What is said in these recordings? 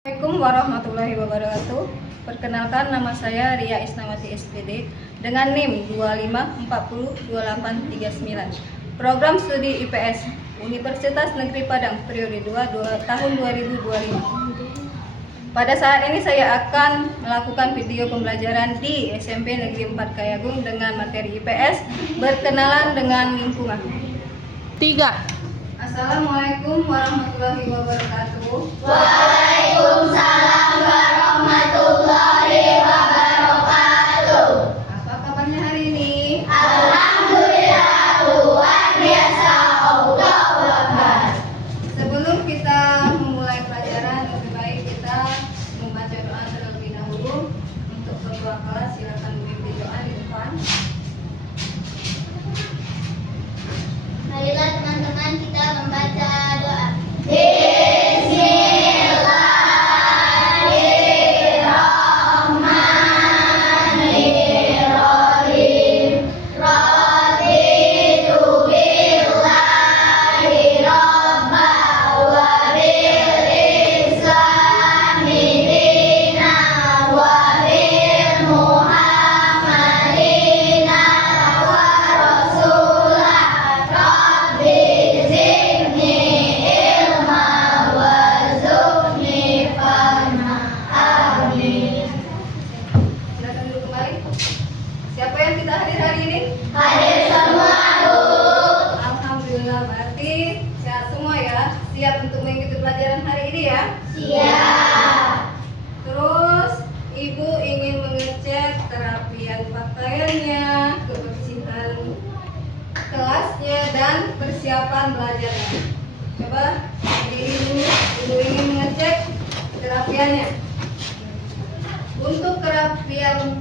Assalamualaikum warahmatullahi wabarakatuh. Perkenalkan, nama saya Ria Isnawati SPD dengan NIM 25402839. Program studi IPS Universitas Negeri Padang periode 2 tahun 2025. Pada saat ini saya akan melakukan video pembelajaran di SMP Negeri 4 Kayagung dengan materi IPS berkenalan dengan lingkungan. 3. Assalamualaikum warahmatullahi wabarakatuh. Waalaikumsalam warahmatullahi wabarakatuh. Apa kabarnya hari ini? Alhamdulillah, luar biasa. Allah Akbar. Sebelum kita memulai pelajaran, lebih baik kita membaca doa terlebih dahulu. Untuk ketua kelas silakan memimpin doa di depan. Marilah teman-teman kita membaca doa. Bismillahirrahmanirrahim. Raditu billahi rabba wa bil islami dina wa bil muhammadina wa rasulah. Rabbi zidni ilma warzuqni fahma. Amin. Silakan duduk kembali. Siapa yang kita hadir hari ini? Hadir semua, Bu. Alhamdulillah, berarti sehat semua ya. Siap untuk mengikuti pelajaran hari ini ya. Siap. Terus Ibu ingin mengecek kerapian pakaiannya, kebersihan kelasnya, dan persiapan belajarnya. Coba berdiri dulu. Ibu ingin mengecek kerapiannya. Untuk kerapian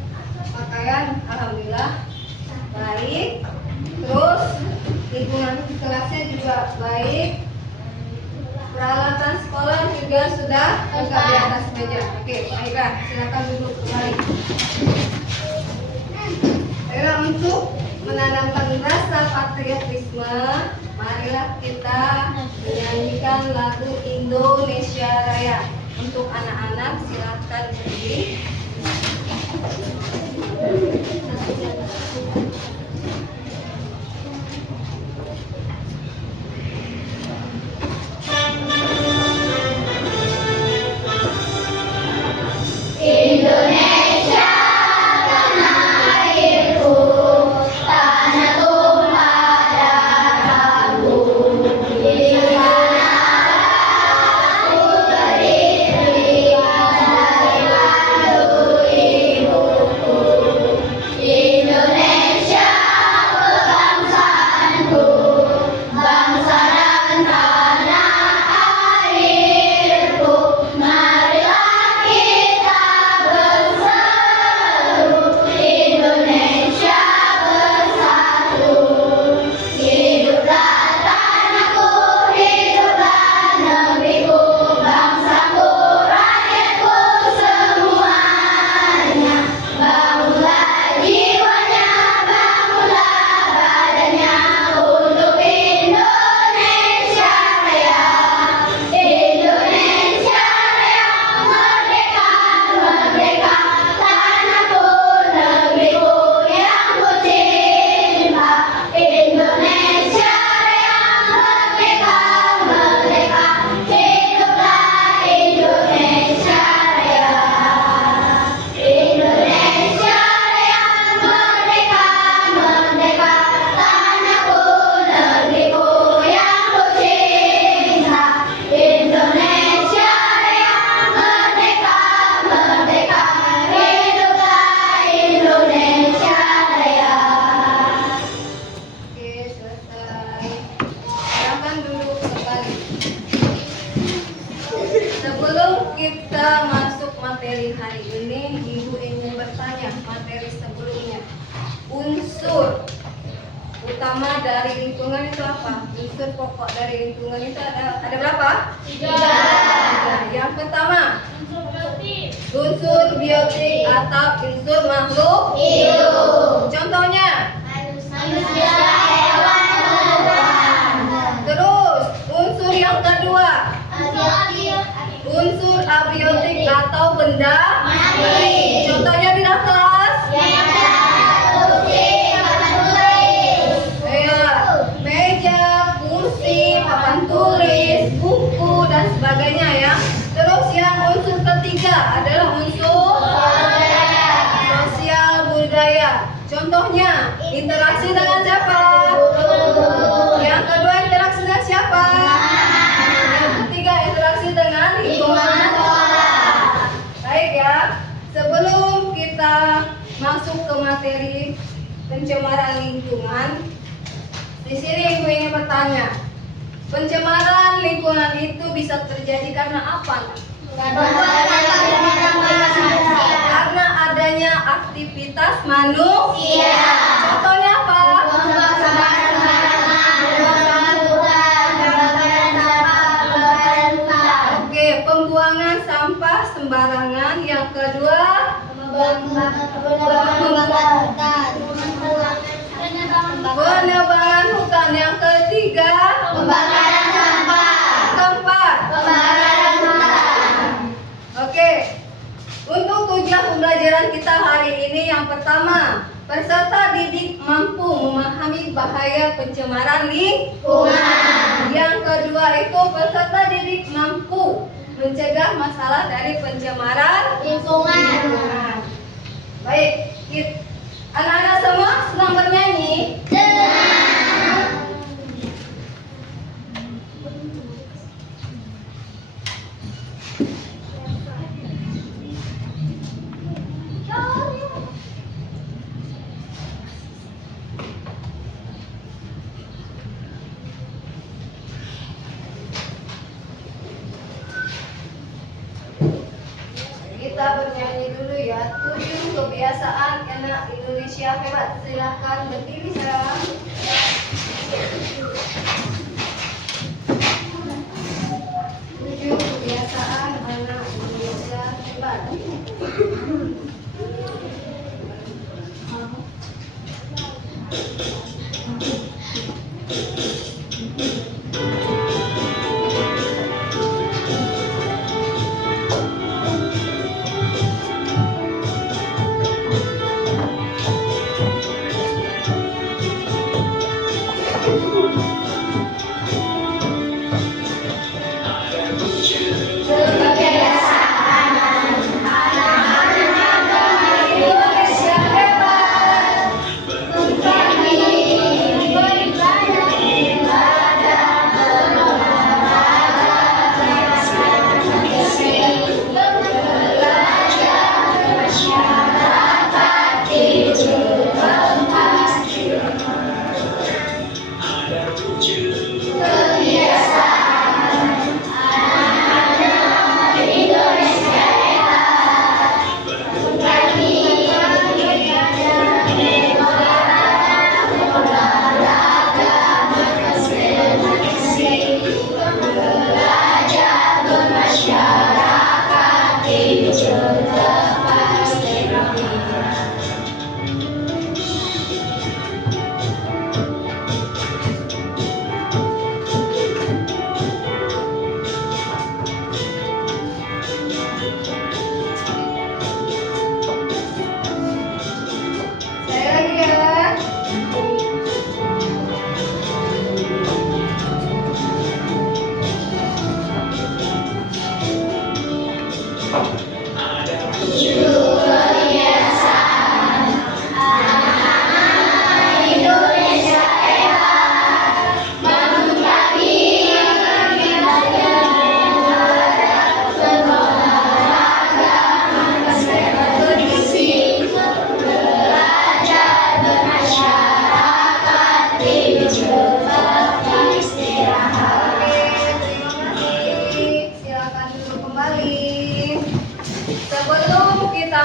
pakaian, alhamdulillah baik. Terus lingkungan kelasnya juga baik. Peralatan sekolah juga sudah lengkap di atas meja. Oke, baiklah, silakan duduk kembali. Baiklah, untuk menanamkan rasa patriotisme, marilah kita menyanyikan lagu Indonesia Raya. Untuk anak-anak silakan berdiri. Indonesia tanah airku, tanah tumpah darahku. Di sana aku berdiri dari ladu ibuku. Indonesia kebangsaanku, bangsa dan tanah airku. Marilah kita berseru, Indonesia bersatu. Hiduplah tanahku, hiduplah negeriku, bangsaku, rakyatku semuanya. Bangunlah jiwanya, bangunlah badannya untuk Indonesia Raya. Indonesia Raya, merdeka, merdeka, tanahku, negeriku yang ku cinta. Indonesia Raya, merdeka, merdeka, hiduplah Indonesia Raya. Indonesia Raya, merdeka, merdeka, tanahku, negeriku yang ku cinta. Indonesia Raya, merdeka, merdeka, hiduplah Indonesia Raya. Oke, selesai. Silakan duduk kembali. Sebelum kita masuk materi hari ini, Ibu ingin bertanya materi sebelumnya. Unsur utama dari lingkungan itu apa? Unsur pokok dari lingkungan itu ada berapa? 3. Yang pertama, unsur biotik atau unsur makhluk Hidup. Contohnya, Manusia, hewan, tumbuhan. terus unsur yang kedua, Unsur abiotik atau benda mati. Contohnya di dalam kelas. Ya, meja, kursi, papan tulis, buku dan sebagainya ya. Terus yang unsur ketiga adalah unsur sosial budaya. Contohnya interaksi dengan siapa? Yang kedua interaksi dengan siapa? Yang ketiga interaksi dengan lingkungan. Baik ya. Sebelum kita masuk ke materi pencemaran lingkungan, di sini ibu ingin bertanya, pencemaran lingkungan itu bisa terjadi karena apa? Karena adanya aktivitas manusia. Contohnya apa? Oke, pembuangan sampah sembarangan. Yang kedua, penebangan hutan. Yang ketiga, keempat. Oke, untuk tujuan pembelajaran kita hari ini yang pertama, peserta didik mampu memahami bahaya pencemaran lingkungan. Yang kedua itu peserta didik mampu mencegah masalah dari pencemaran lingkungan. Baik, anak-anak semua senang bernyanyi? Kita bernyanyi dulu ya. 7 kebiasaan anak Indonesia hebat. Silakan berdiri sekarang. 7 kebiasaan anak Indonesia hebat.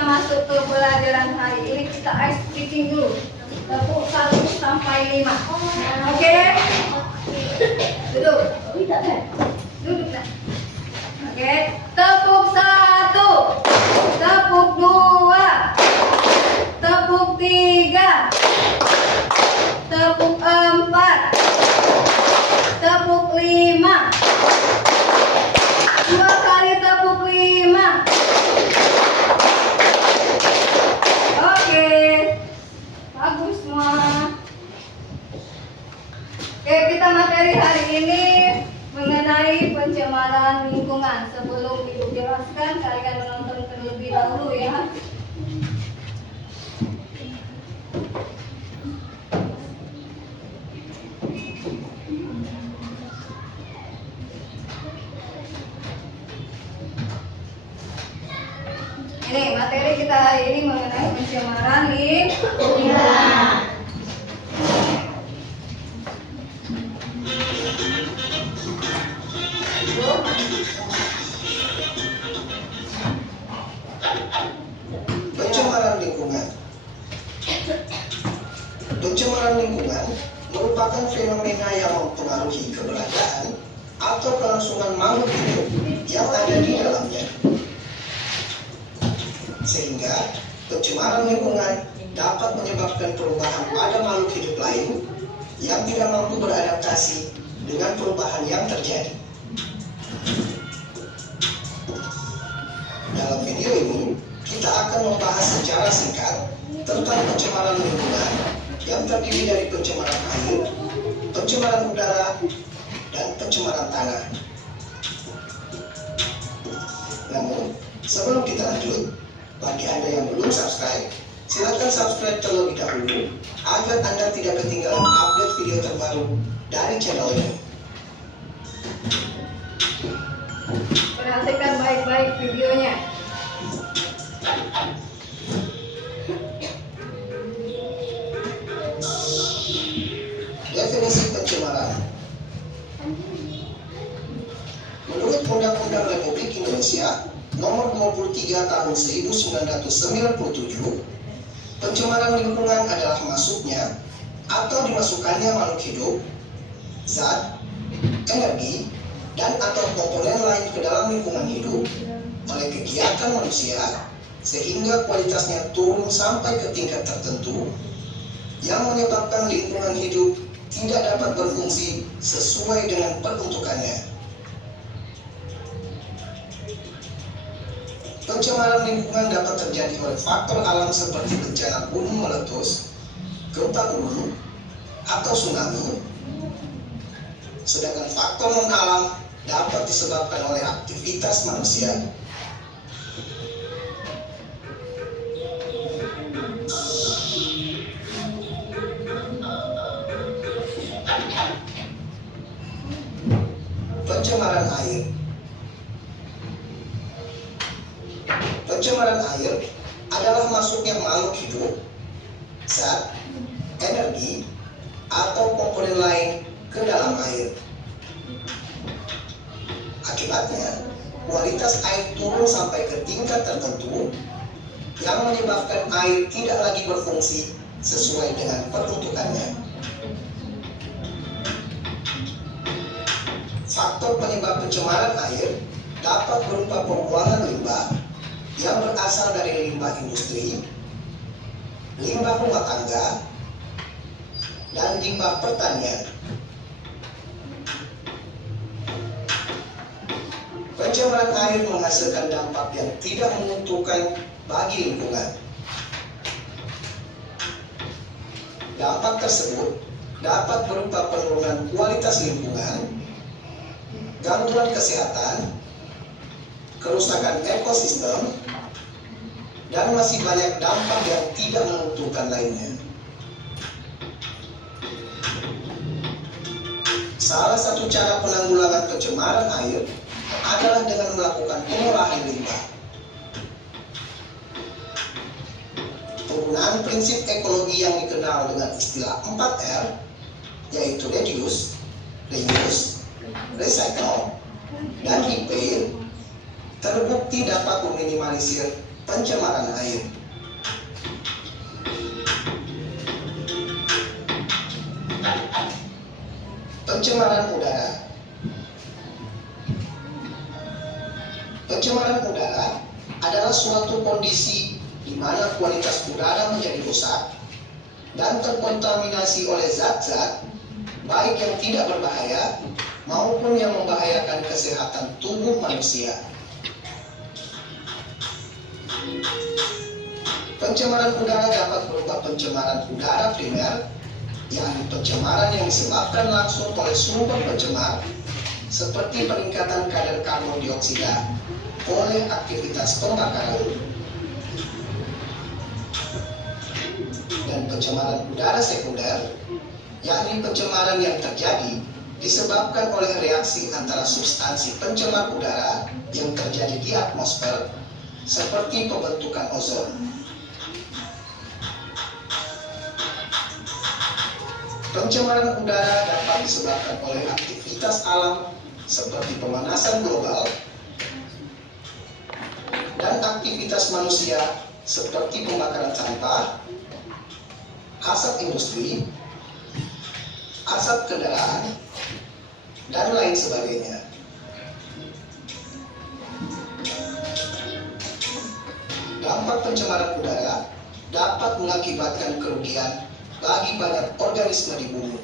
masuk ke pelajaran hari ini, kita ice breaking dulu. Tepuk 1 sampai 5. Oke? Duduk. Duduk. Oke. Tepuk 1. Tepuk 2. Tepuk 3. Tepuk 4. Tepuk 5. 2 kali tepuk lepaskan, kalian menonton terlebih dahulu ya. Ini materi kita hari ini mengenai pencemaran lingkungan. Pencemaran lingkungan. Pencemaran lingkungan merupakan fenomena yang mempengaruhi keberadaan atau kelangsungan makhluk hidup yang ada di dalamnya. Sehingga pencemaran lingkungan dapat menyebabkan perubahan pada makhluk hidup lain yang tidak mampu beradaptasi dengan perubahan yang terjadi. Dalam video ini, kita akan membahas secara singkat tentang pencemaran lingkungan yang terdiri dari pencemaran air, pencemaran udara, dan pencemaran tanah. Namun, sebelum kita lanjut, bagi Anda yang belum subscribe, silakan subscribe terlebih dahulu agar Anda tidak ketinggalan update video terbaru dari channel ini. Perhatikan baik-baik videonya. Definisi pencemaran. Menurut Undang-Undang Republik Indonesia Nomor 23 Tahun 1997, pencemaran lingkungan adalah masuknya atau dimasukkannya makhluk hidup, zat, energi, dan atau komponen lain ke dalam lingkungan hidup oleh kegiatan manusia sehingga kualitasnya turun sampai ke tingkat tertentu yang menyebabkan lingkungan hidup tidak dapat berfungsi sesuai dengan peruntukannya. Pencemaran lingkungan dapat terjadi oleh faktor alam seperti bencana gunung meletus, gempa bumi, atau tsunami. Sedangkan faktor non-alam dapat disebabkan oleh aktivitas manusia. Pencemaran air. Pencemaran air adalah masuknya makhluk hidup, zat, energi, atau komponen lain ke dalam air. Akibatnya, kualitas air turun sampai ke tingkat tertentu yang menyebabkan air tidak lagi berfungsi sesuai dengan peruntukannya. Faktor penyebab pencemaran air dapat berupa pembuangan limbah yang berasal dari limbah industri, limbah rumah tangga, dan limbah pertanian. Pencemaran air menghasilkan dampak yang tidak menguntungkan bagi lingkungan. Dampak tersebut dapat berupa penurunan kualitas lingkungan, gangguan kesehatan, kerusakan ekosistem, dan masih banyak dampak yang tidak menguntungkan lainnya. Salah satu cara penanggulangan pencemaran air adalah dengan melakukan pengolahan limbah. Penggunaan prinsip ekologi yang dikenal dengan istilah 4R, yaitu reduce, reuse, recycle, dan repair, terbukti dapat meminimalisir pencemaran air. Pencemaran udara. Pencemaran udara adalah suatu kondisi di mana kualitas udara menjadi rusak dan terkontaminasi oleh zat-zat baik yang tidak berbahaya maupun yang membahayakan kesehatan tubuh manusia. Pencemaran udara dapat berupa pencemaran udara primer, yakni pencemaran yang disebabkan langsung oleh sumber pencemar seperti peningkatan kadar karbon dioksida oleh aktivitas pembakaran. Dan pencemaran udara sekunder, yakni pencemaran yang terjadi disebabkan oleh reaksi antara substansi pencemar udara yang terjadi di atmosfer seperti pembentukan ozon. Pencemaran udara dapat disebabkan oleh aktivitas alam seperti pemanasan global dan aktivitas manusia seperti pembakaran sampah, asap industri, asap kendaraan, dan lain sebagainya. Dampak pencemaran udara dapat mengakibatkan kerugian bagi banyak organisme di bumi.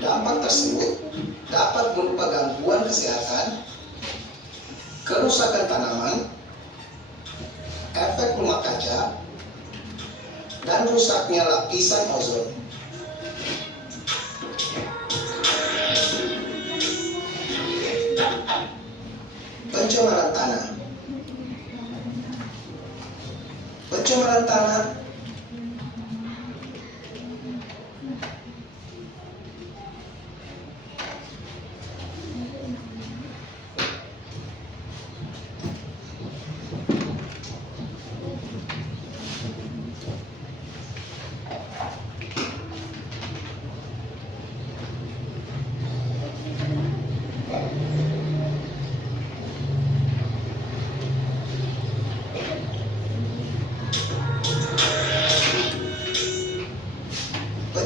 Dampak tersebut dapat berupa gangguan kesehatan, kerusakan tanaman, efek rumah kaca, dan rusaknya lapisan ozon. Pencemaran tanah. Pencemaran tanah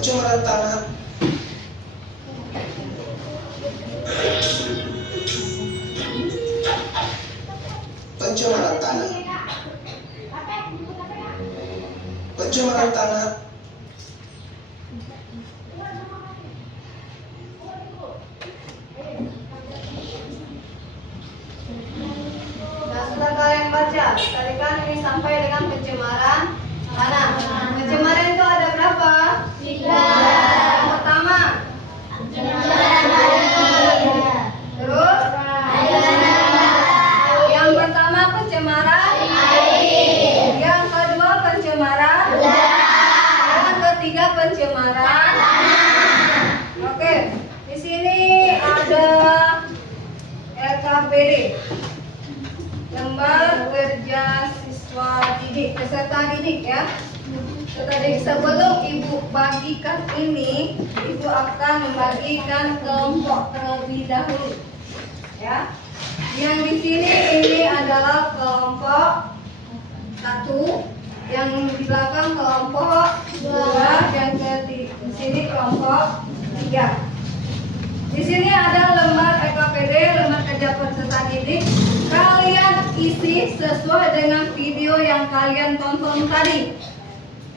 pencemaran tanah pencemaran tanah pencemaran tanah Nah, sudah kalian baca, tadi kan ini sampai dengan pencemaran tanah. Pencemaran itu ada berapa? 3. Yang pertama, terus yang pertama pencemaran air, yang kedua pencemaran udara, yang ketiga pencemaran tanah. Oke, di sini ada LKPD, lembar kerja siswa didik, peserta didik ya. Tadi sebelum ibu bagikan ini, ibu akan membagikan kelompok terlebih dahulu, ya. Yang di sini ini adalah kelompok 1, yang di belakang kelompok 2, dan di sini kelompok 3. Di sini ada lembar EKPD, lembar kerja peserta didik. Kalian isi sesuai dengan video yang kalian tonton tadi.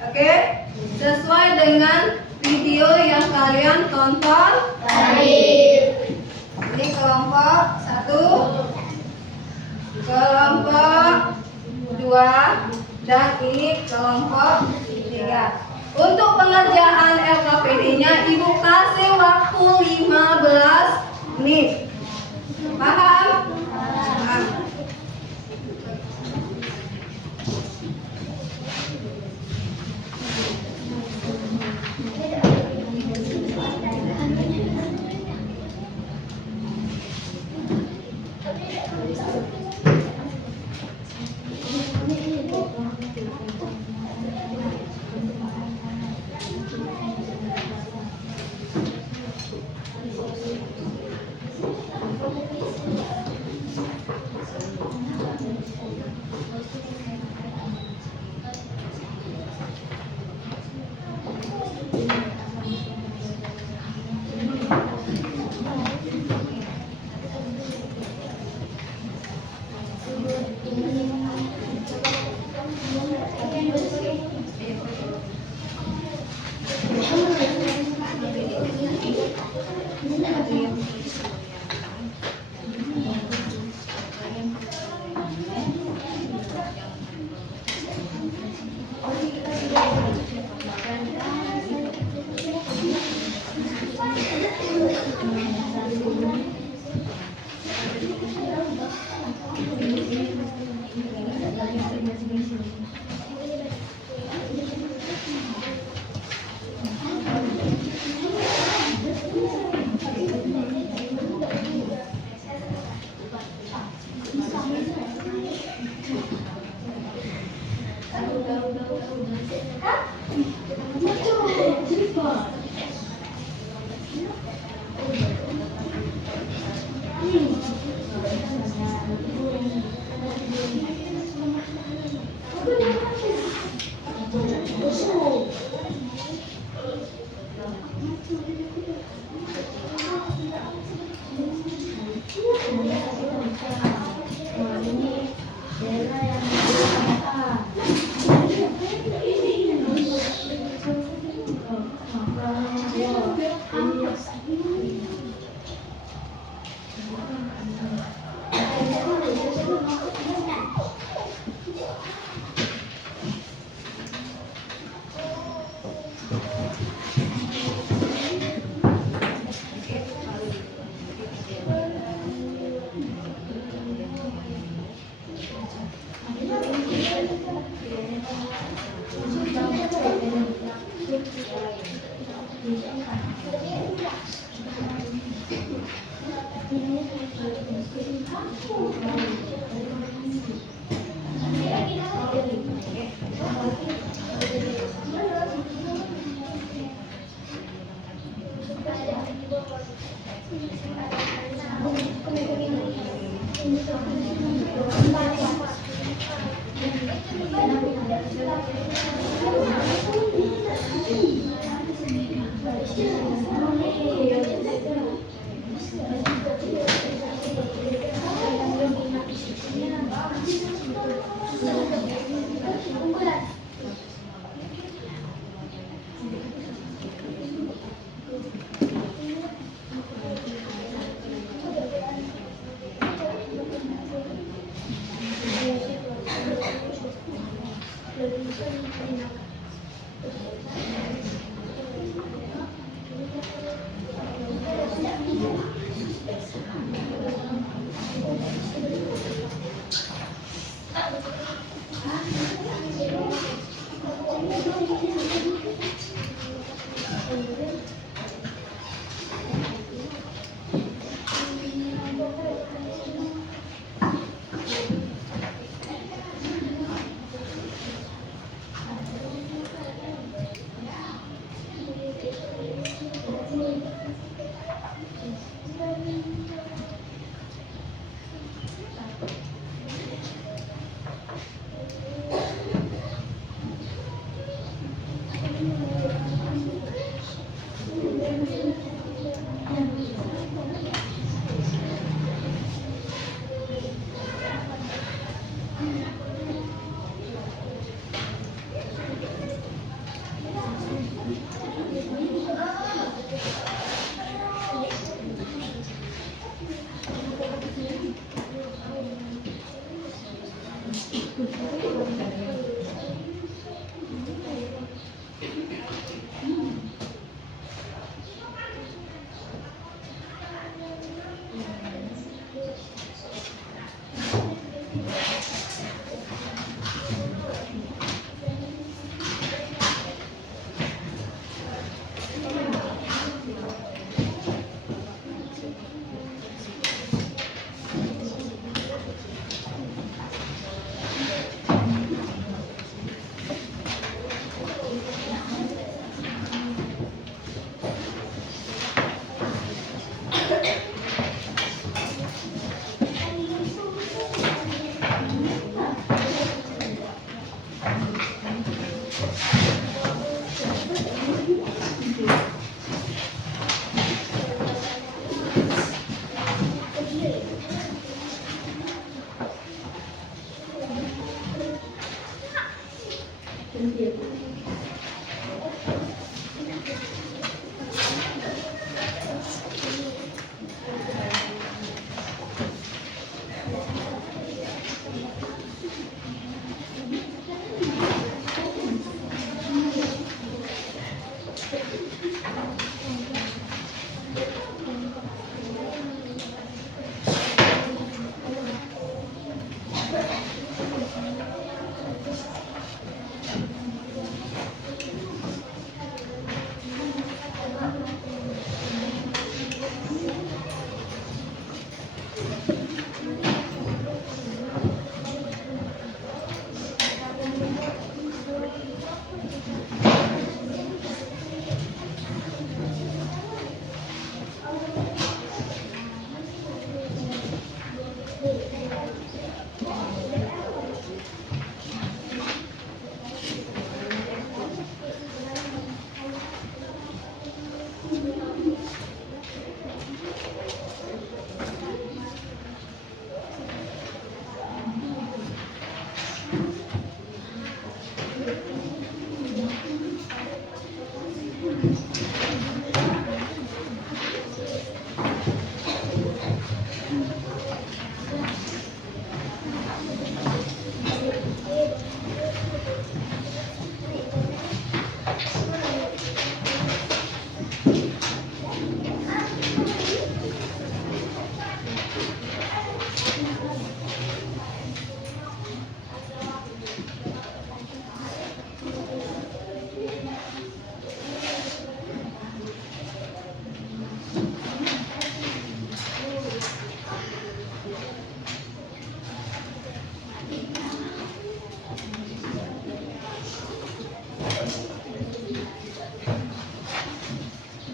Oke, sesuai dengan video yang kalian tonton tadi. Ini kelompok 1, kelompok 2, dan ini kelompok 3. Untuk pengerjaan LKPD-nya ibu kasih waktu 15 menit. Paham? Paham.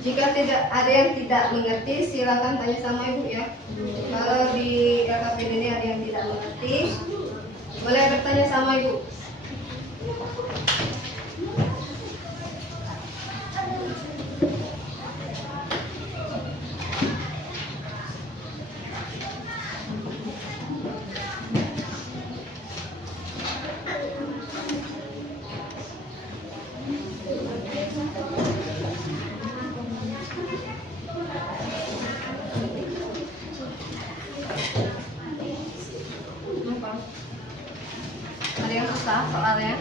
Jika tidak ada yang tidak mengerti, silakan tanya sama ibu ya. Kalau di LKPD ini ada yang tidak mengerti, boleh bertanya sama ibu. Apa? Ada yang susah soalnya?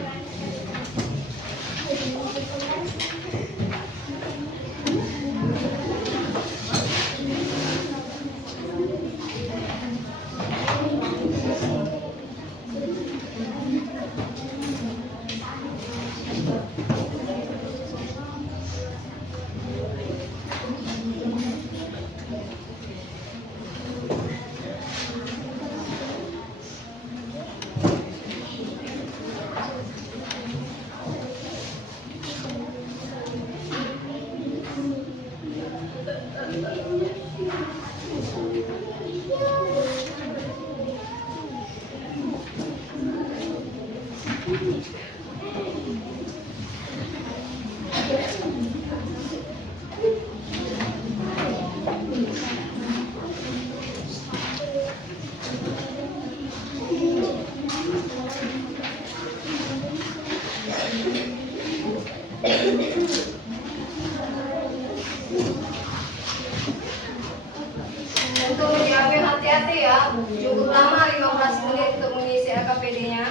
Untuk menjawabnya hati-hati ya, cukup lama 15 menit untuk mengisi LKPD-nya.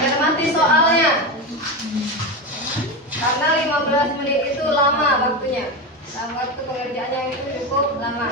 Cermati soalnya, karena 15 menit itu lama waktunya, dan waktu pengerjaannya itu cukup lama.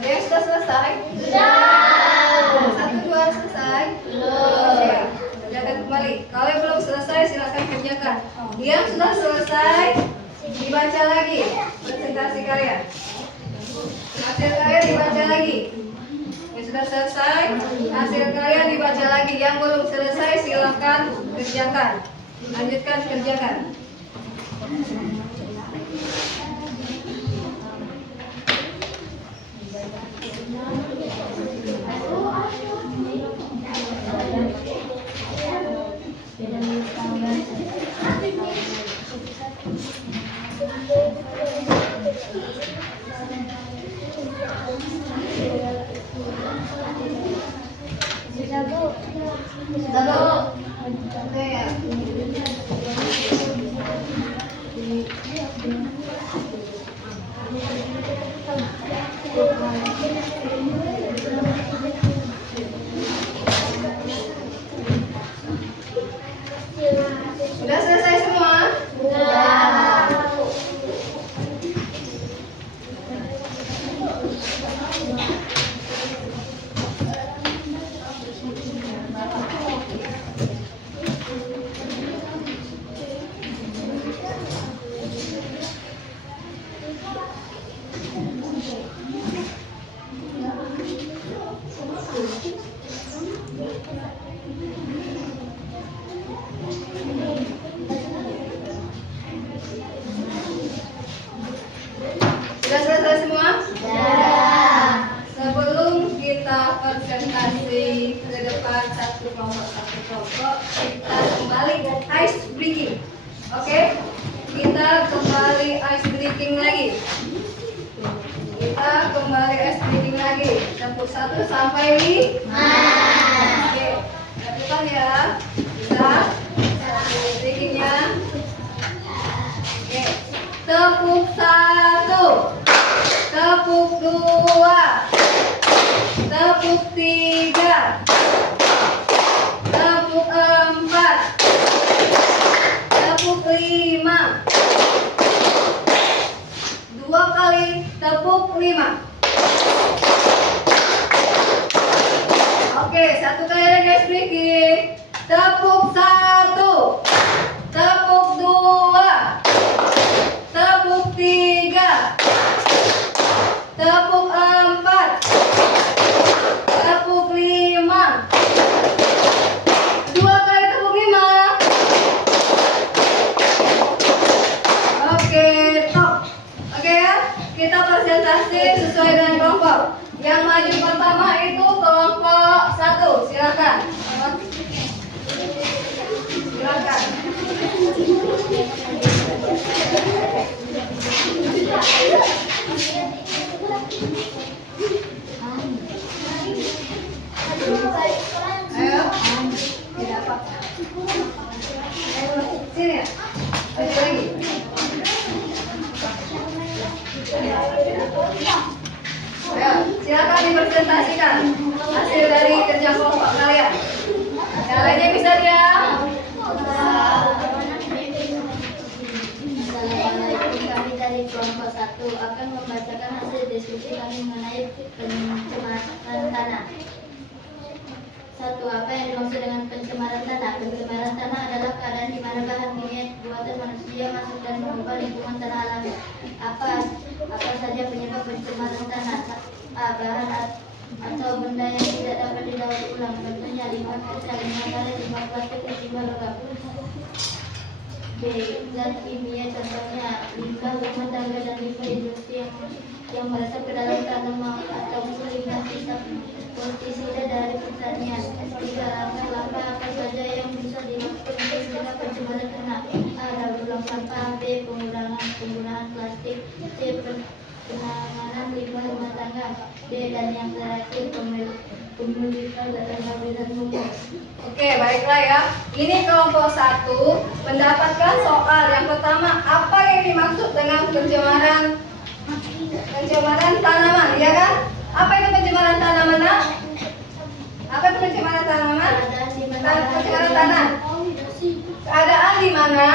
Ada yang sudah selesai? Satu dua selesai? Ya, kerjakan kembali. Kalau yang belum selesai silakan kerjakan. Yang sudah selesai dibaca lagi presentasi kalian. Hasil kalian dibaca lagi. Yang sudah selesai hasil kalian dibaca lagi. Yang belum selesai silakan kerjakan. Lanjutkan kerjakan. Sudah, oke ya. Sudah selesai semua? Sudah selesai semua? Sebelum kita presentasi ke depan satu kelompok, kita kembali ice breaking. Oke? Kita kembali ice breaking lagi. Kita kembali ice breaking lagi. Tepuk 1 sampai 5. Oke. Lakukan ya. Bisa? Satu breakingnya. Oke. Tepuk 1. Tepuk 2. Tepuk 3. Tepuk 4. Tepuk 5. 2 kali tepuk 5. Oke, satu kali lagi guys, breaking. Tepuk 1. Tepuk 2. Tepuk 3. Tepuk 4. Tepuk 5. 2 kali tepuk 5. Oke, top. Oke ya, kita presentasi sesuai dengan kelompok. Yang maju pertama itu kelompok 1. Silakan. Silakan. Ayo. Tidak apa-apa. Sini ya. Ayo lagi. Ayo, silakan dipresentasikan hasil dari kerja kelompok kalian. Yang lainnya bisa diam. Assalamualaikum, kami dari kelompok 1 akan membacakan hasil diskusi kami mengenai pencemaran tanah. 1. Apa yang dimaksud dengan pencemaran tanah? Pencemaran tanah adalah keadaan di mana bahan kimia buatan manusia masuk dan mengubah lingkungan tanah alami. Apa saja penyebab pencemaran tanah? A. Bahan atau benda yang tidak dapat didaur ulang, contohnya limbah kaca, limbah karet, limbah plastik, dan limbah logam. B. Zat kimia, contohnya limbah rumah tangga dan limbah industri yang meresap ke dalam tanaman atau limbah sisa pestisida dari pertanian. 3. Langkah-langkah apa saja yang bisa dilakukan untuk mencegah pencemaran tanah? A. Daur ulang sampah. B. Penggunaan plastik. C. Penanganan D. Dan yang terakhir pemulihan dan humus. Oke, baiklah ya. Ini kelompok 1 mendapatkan soal yang pertama, apa yang dimaksud dengan pencemaran tanaman, ya kan? Apa itu pencemaran tanaman? Nak? Apa itu pencemaran tanaman? Pencemaran tanah. Keadaan di mana?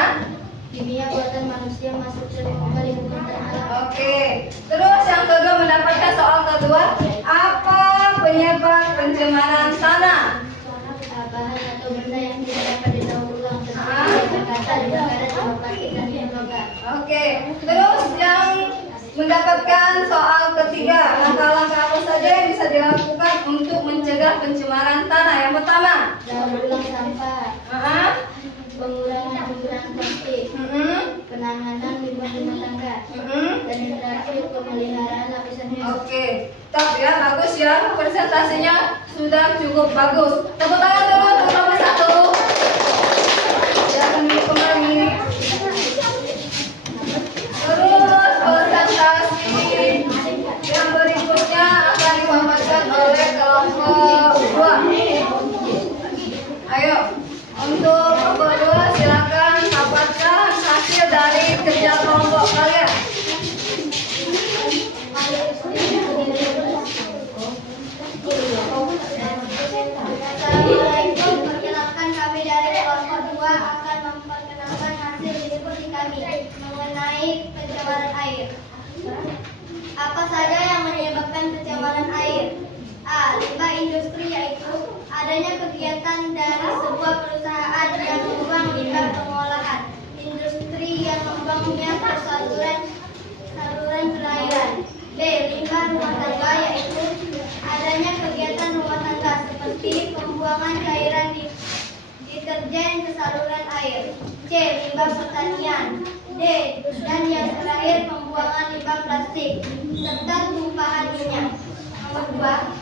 Kimia buatan manusia masuk ke lingkungan dan alam. Oke. Terus yang kedua mendapatkan soal kedua, apa penyebab pencemaran tanah? Bahan atau benda yang tidak dapat didaur ulang berkata dibakar atau plastik dan logam. Oke. Terus yang mendapatkan soal ketiga, langkah-langkah apa saja yang bisa dilakukan untuk mencegah pencemaran tanah? Yang pertama, Daur ulang sampah, pengurangan penggunaan plastik, penanganan limbah rumah tangga, dan yang terakhir pemeliharaan lapisan hias. Oke, top ya, bagus ya, presentasinya sudah cukup bagus. Tepuk tangan dulu untuk kelompok 1. Silakan duduk kembali. Terus presentasi yang berikutnya akan dipaparkan oleh kelompok 2. Ayo, untuk kelompok 2 silakan paparkan hasil dari kerja kelompok kalian. Assalamualaikum, perkenalkan kami dari kelompok 2 akan memperkenalkan hasil diskusi kami mengenai pencemaran air. Apa saja yang menyebabkan pencemaran air? A. Limbah industri, yaitu adanya kegiatan dari sebuah perusahaan yang membuang limbah pengolahan industri yang membuangnya ke saluran perairan. B. Limbah rumah tangga, yaitu adanya kegiatan rumah tangga seperti pembuangan cairan deterjen ke saluran air. C. Limbah pertanian. D. Dan yang terakhir pembuangan limbah plastik serta tumpahan minyak. Nomor 2.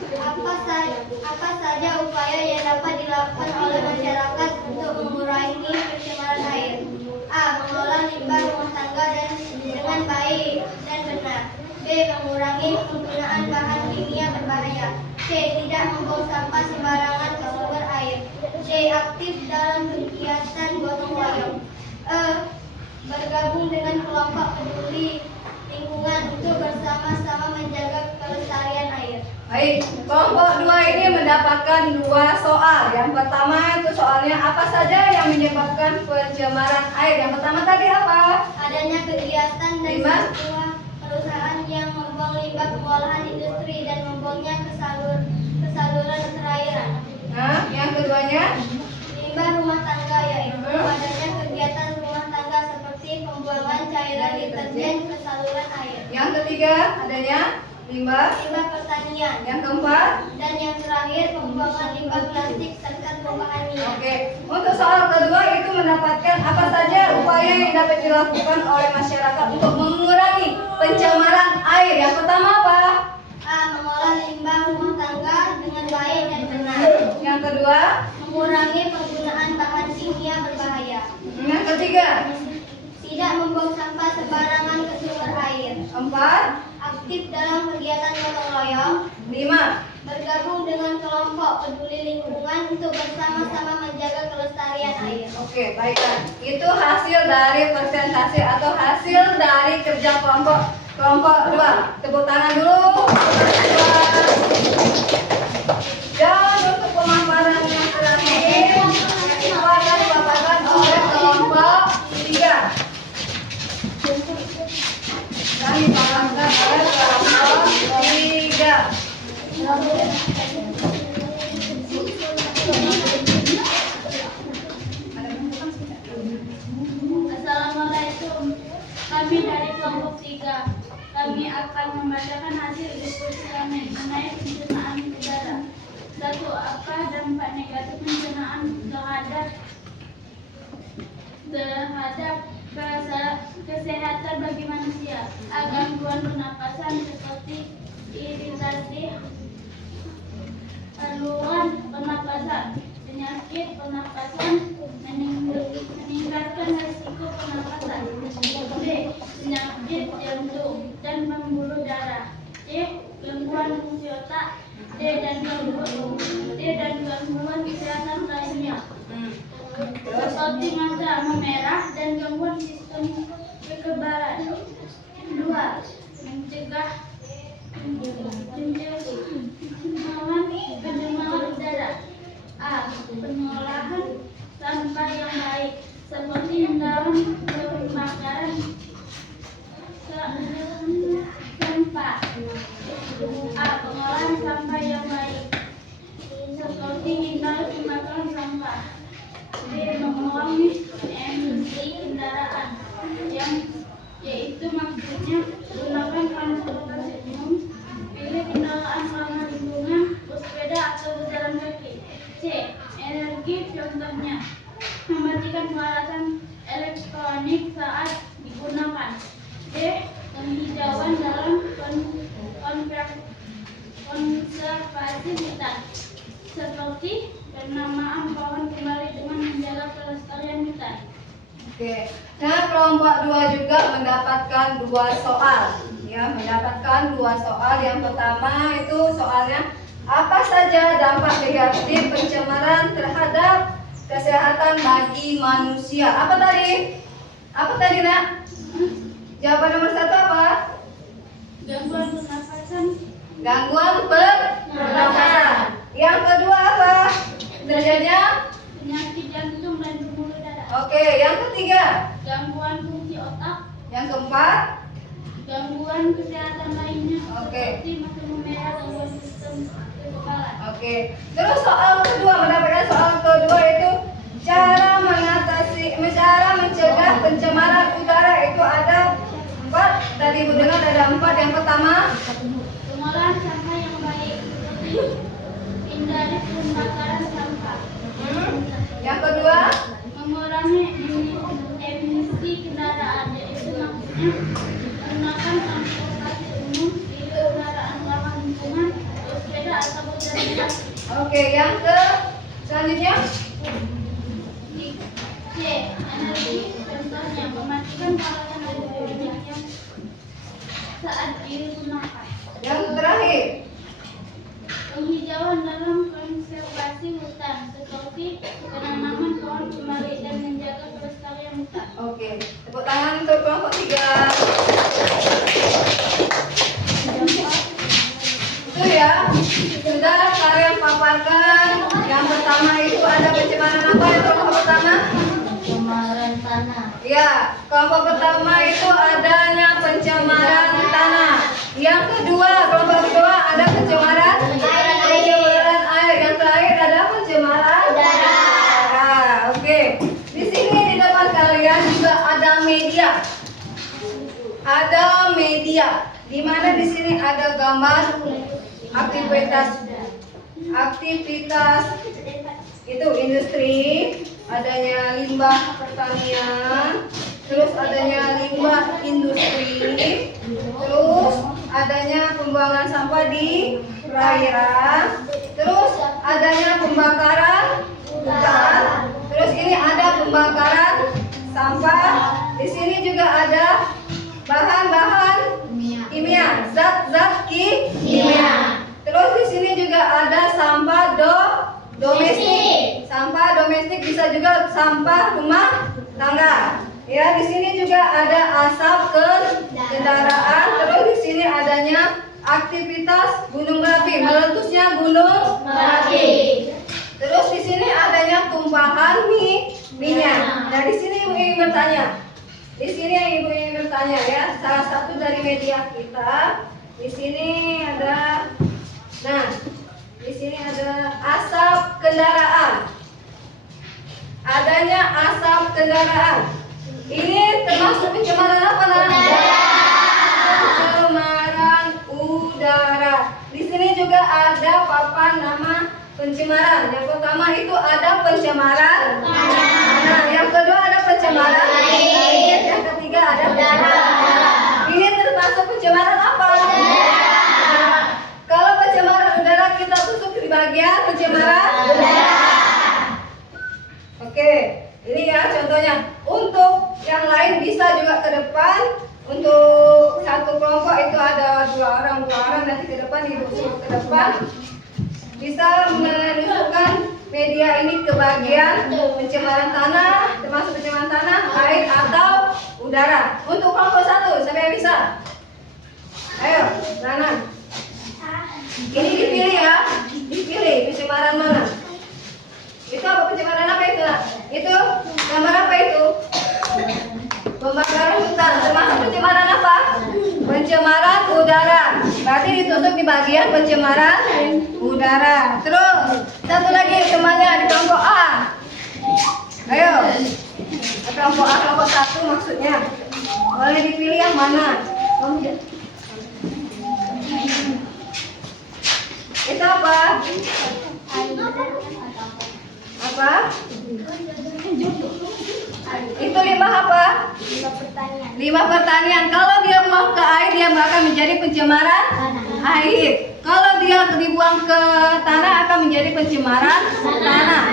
Apa saja upaya yang dapat dilakukan oleh masyarakat untuk mengurangi pencemaran air? A. Mengolah limbah rumah tangga dengan baik dan benar. B. Mengurangi penggunaan bahan kimia berbahaya. C. Tidak membuang sampah sembarangan ke sumber air. D. Aktif dalam kegiatan gotong royong. E. Bergabung dengan kelompok peduli lingkungan untuk bersama-sama menjaga kelestarian air. Baik, kelompok 2 ini mendapatkan 2 soal. Yang pertama itu soalnya apa saja yang menyebabkan pencemaran air. Yang pertama tadi apa? Adanya kegiatan dari Limbah. sebuah perusahaan yang membuang limbah pengolahan industri dan membuangnya ke saluran perairan. Nah, yang keduanya? Limbah rumah tangga, yaitu adanya kegiatan rumah tangga seperti pembuangan cairan deterjen ke saluran air. Yang ketiga adanya limbah. Limbah pertanian. Yang keempat? Dan yang terakhir pembuangan limbah plastik serta tumpahan minyak. Oke, untuk soal kedua itu mendapatkan apa saja upaya yang dapat dilakukan oleh masyarakat untuk mengurangi pencemaran air. Yang pertama apa? A. Mengolah limbah rumah tangga dengan baik dan benar. Yang kedua? Mengurangi penggunaan bahan kimia berbahaya. Yang ketiga? Tidak membuang sampah sembarangan ke sumber air. 4, Aktif dalam kegiatan gotong royong. 5. Bergabung dengan kelompok peduli lingkungan untuk bersama-sama menjaga kelestarian air. Oke, baiklah. Itu hasil dari presentasi atau hasil dari kerja kelompok 2. Tepuk tangan dulu. Dan untuk pemaparan yang terakhir itu akan dipaparkan oleh kelompok 3. Dan dipaparkan oleh kelompok 3. Assalamualaikum. Kami dari kelompok 3. Kami akan membacakan hasil diskusi kami mengenai pencernaan udara. 1. Apa dampak negatif pencernaan terhadap kesehatan bagi manusia? Gangguan pernapasan seperti iritasi saluran pernapasan, penyakit pernapasan, meningkatkan risiko pernapasan. B. Penyakit jantung dan pembuluh darah. C. Gangguan gangguan kesehatan lainnya. Terus Seperti mata memerah dan gangguan sistem kekebalan. 2. Mencegah pencemaran udara. A. Pengolahan sampah yang baik seperti dalam pembakaran sampah. A. Pengolahan sampah yang baik seperti dalam pembakaran sampah. B. Mengurangi emisi kendaraan yaitu maksudnya gunakan transportasi umum, pilih kendaraan ramah lingkungan, bersepeda atau berjalan kaki. C. Energi, contohnya mematikan peralatan elektronik saat digunakan. D. Penghijauan dalam konservasi hutan seperti penamaan pohon kembali dengan menjaga kelestarian hutan. Oke, nah kelompok 2 juga mendapatkan 2 soal. Ya, mendapatkan 2 soal. Yang pertama itu soalnya apa saja dampak negatif pencemaran terhadap kesehatan bagi manusia? Apa tadi? Apa tadi, Nak? Jawaban nomor 1 apa? Gangguan pernafasan. Gangguan pernafasan. Yang kedua apa? Derajatnya? Penyakit jantung dan pembuluh darah. Oke, yang ketiga? Gangguan fungsi otak. Yang keempat? Gangguan kesehatan lainnya. Oke. Seperti mata memerah, gangguan sistem kekebalan. Oke. Terus soal kedua, mendapatkan soal kedua itu cara mencegah pencemaran udara itu ada 4. Tadi Ibu dengar ada 4. Yang pertama, Pengolahan sampah yang baik seperti hindari pembakaran sampah. yang kedua, Mengurangi emisi kendaraan, yaitu maksudnya menggunakan transportasi umum, pilih kendaraan ramah lingkungan, bersepeda atau berjalan kaki. oke. Yang selanjutnya, C. Energi, contohnya mematikan peralatan elektronik yang saat digunakan. yang terakhir. Penghijauan dalam konservasi hutan seperti penanaman pohon kembali dan menjaga kelestarian hutan. Oke. Tepuk tangan untuk kelompok 3. Itu ya, sudah kalian paparkan. Yang pertama itu ada pencemaran apa yang kelompok pertama? Pencemaran tanah. Ya, kelompok pertama itu adanya pencemaran tanah. Yang kedua, kelompok kedua ada pencemaran air. Yang terakhir ada pencemaran udara. Oke. Di sini di depan kalian juga ada media. Ada media. Di mana di sini ada gambar aktivitas itu industri, adanya limbah pertanian, terus adanya limbah industri, terus adanya pembuangan sampah di perairan, terus adanya pembakaran hutan, terus ini ada pembakaran sampah. Di sini juga ada bahan-bahan kimia, zat-zat kimia. Terus di sini juga ada sampah domestik. Sampah domestik bisa juga sampah rumah tangga. Ya, di sini juga ada asap kendaraan. Terus di sini adanya aktivitas gunung berapi, meletusnya gunung berapi. Terus di sini adanya tumpahan minyak. Nah, di sini Ibu ingin bertanya. Di sini Ibu ingin bertanya ya, salah satu dari media kita. Di sini ada, nah, di sini ada asap kendaraan. Adanya asap kendaraan. Ini termasuk pencemaran apa, Nak? Pencemaran udara. Di sini juga ada papan nama pencemaran. Yang pertama itu ada pencemaran. Nah, yang kedua ada pencemaran air. Yang ketiga ada pencemaran. Ini termasuk pencemaran apa? Nah, kalau pencemaran udara kita tutup di bagian pencemaran udara. Oke, ini ya contohnya. Untuk yang lain bisa juga ke depan. Untuk satu kelompok itu ada dua orang nanti ke depan, Ibu suruh ke depan. bisa menunjukkan media ini ke bagian pencemaran tanah, termasuk pencemaran tanah, air atau udara. Untuk kelompok 1, siapa yang bisa? Ayo, Rana. Ini dipilih ya, dipilih pencemaran mana? Itu apa pencemaran apa itu? Itu gambar apa itu? Pembakaran hutan, termasuk pencemaran apa? Pencemaran udara. Berarti ditutup di bagian pencemaran udara. Terus satu lagi temannya di kelompok A. Ayo, kelompok A, kelompok 1 maksudnya. Boleh dipilih yang mana? Itu apa? Apa? Itu limbah apa? Limbah pertanian. Kalau dia buang ke air, dia akan menjadi pencemaran air. Kalau dia dibuang ke tanah, akan menjadi pencemaran tanah.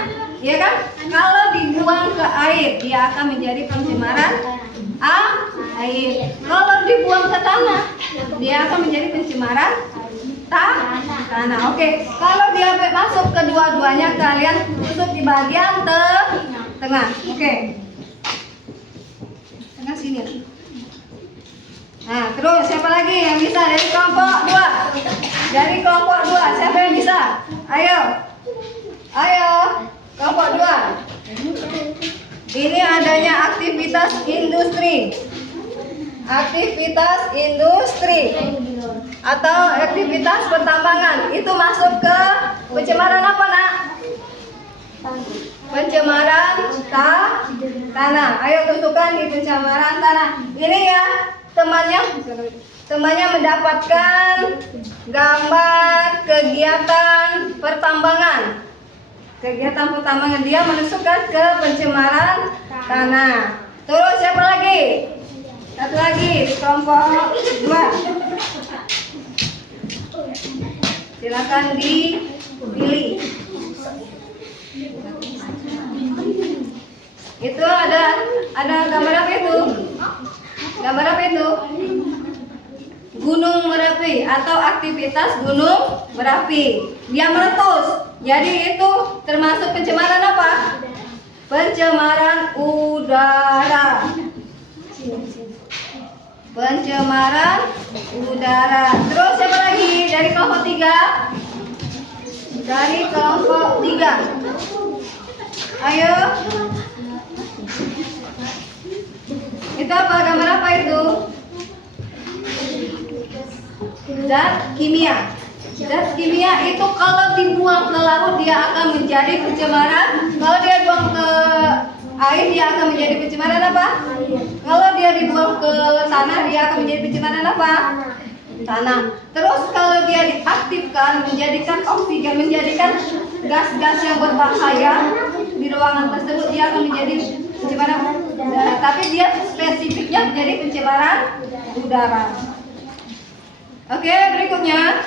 Ya kan? Kalau dibuang ke air, dia akan menjadi pencemaran air. Kalau dibuang ke tanah, dia akan menjadi pencemaran tanah. Oke. Kalau dia masuk kedua-duanya, kalian tutup di bagian tengah. Oke. Tengah sini. Nah, terus siapa lagi yang bisa dari kelompok 2? Dari kelompok 2, siapa yang bisa? Ayo. Ayo, kelompok 2. Ini adanya aktivitas industri. Aktivitas industri atau aktivitas pertambangan itu masuk ke pencemaran apa, Nak? Pencemaran tanah. Ayo tentukan di pencemaran tanah. Ini ya temannya mendapatkan gambar kegiatan pertambangan. Kegiatan pertambangan dia menunjukkan ke pencemaran tanah. Terus siapa lagi? Satu lagi di kelompok 2. Silakan dipilih. Itu ada gambar apa itu? Gambar apa itu? Gunung Merapi atau aktivitas gunung berapi. Dia meletus. Jadi itu termasuk pencemaran apa? Pencemaran udara. Pencemaran udara. Terus siapa lagi dari kelompok 3? Dari kelompok 3. Ayo. Itu apa? Gambar apa itu? Zat kimia. Zat kimia itu kalau dibuang ke laut dia akan menjadi pencemaran. Kalau dia buang ke air dia akan menjadi pencemaran apa? Kalau dia dibuang ke tanah dia akan menjadi pencemaran apa? Tanah. Terus kalau dia diaktifkan menjadikan oksigen, menjadikan gas-gas yang berbahaya di ruangan tersebut dia akan menjadi pencemaran udara. Tapi dia spesifiknya menjadi pencemaran udara. Oke, berikutnya.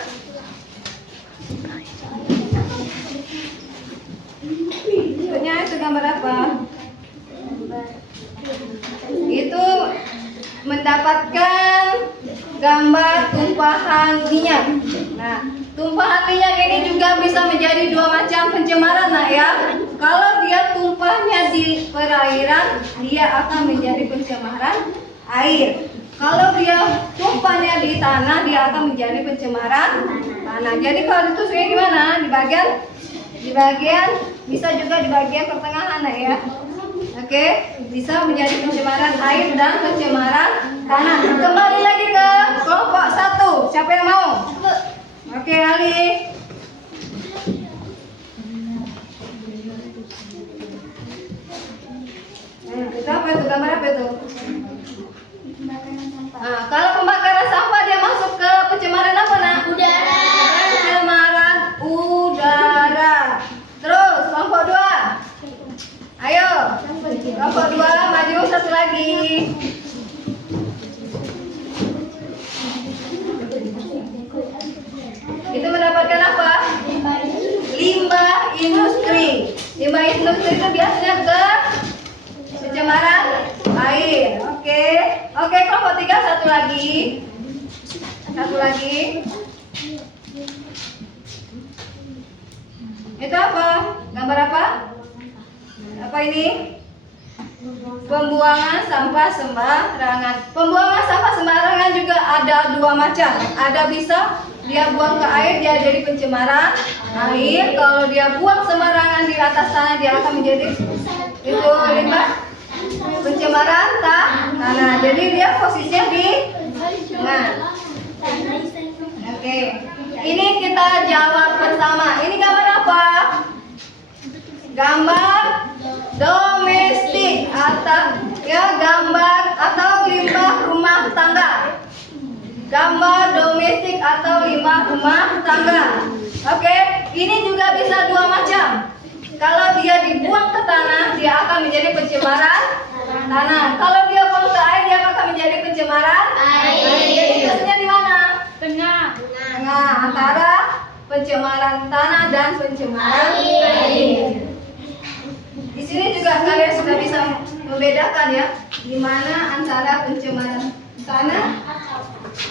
Berikutnya itu gambar apa? Itu mendapatkan gambar tumpahan minyak. Nah, tumpahan minyak ini juga bisa menjadi 2 macam pencemaran, nah ya. Kalau dia tumpahnya di perairan, dia akan menjadi pencemaran air. Kalau dia tumpahnya di tanah, dia akan menjadi pencemaran tanah. Jadi kalau ditusuknya di mana? Di bagian bisa juga di bagian pertengahan, nah ya. Oke, bisa menjadi pencemaran air dan pencemaran tanah. Kembali lagi ke kelompok 1. Siapa yang mau? Oke, Ali. Itu apa itu? Gambar apa itu? Nah, kalau pembakaran sampah dia masuk ke pencemaran apa, Nak? Udara. Pencemaran udara. Terus kelompok 2. Ayo, kelompok 2 maju satu lagi. Itu mendapatkan apa? Limbah industri. Limbah industri itu biasanya ke pencemaran air. Oke, kelompok 3 satu lagi. Itu apa? Gambar apa? Apa ini? Pembuangan sampah sembarangan. Pembuangan sampah sembarangan juga ada dua macam. Ada bisa dia buang ke air, dia jadi pencemaran air. Kalau dia buang sembarangan di atas tanah, dia akan menjadi itu limbah pencemaran tanah. Jadi dia posisinya di tengah. Oke. Ini kita jawab bersama. Ini gambar apa? Gambar domestik atau gambar atau limbah rumah tangga. Gambar domestik atau limbah rumah tangga. Oke, ini juga bisa dua macam. Kalau dia dibuang ke tanah, dia akan menjadi pencemaran tanah. Kalau dia buang ke air, dia akan menjadi pencemaran air. Jadi biasanya di mana? Tengah. Tengah, antara pencemaran tanah dan pencemaran air. Di sini juga kalian sudah bisa membedakan ya, di mana antara pencemaran tanah,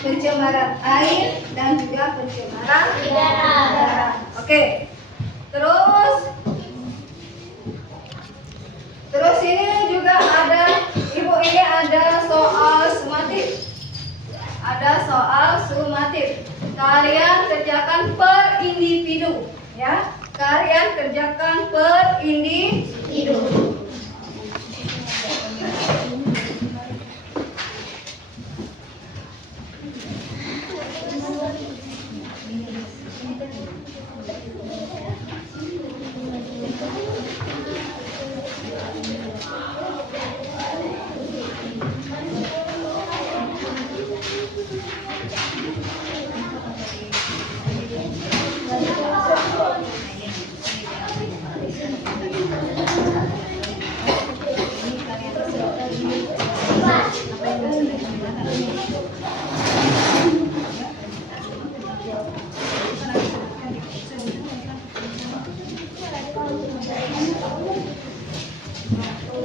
pencemaran air, dan juga pencemaran udara. Oke. Terus ini juga ada, Ibu, ini ada soal sumatif. Ada soal sumatif. Kalian kerjakan per individu, ya. Kalian kerjakan per individu.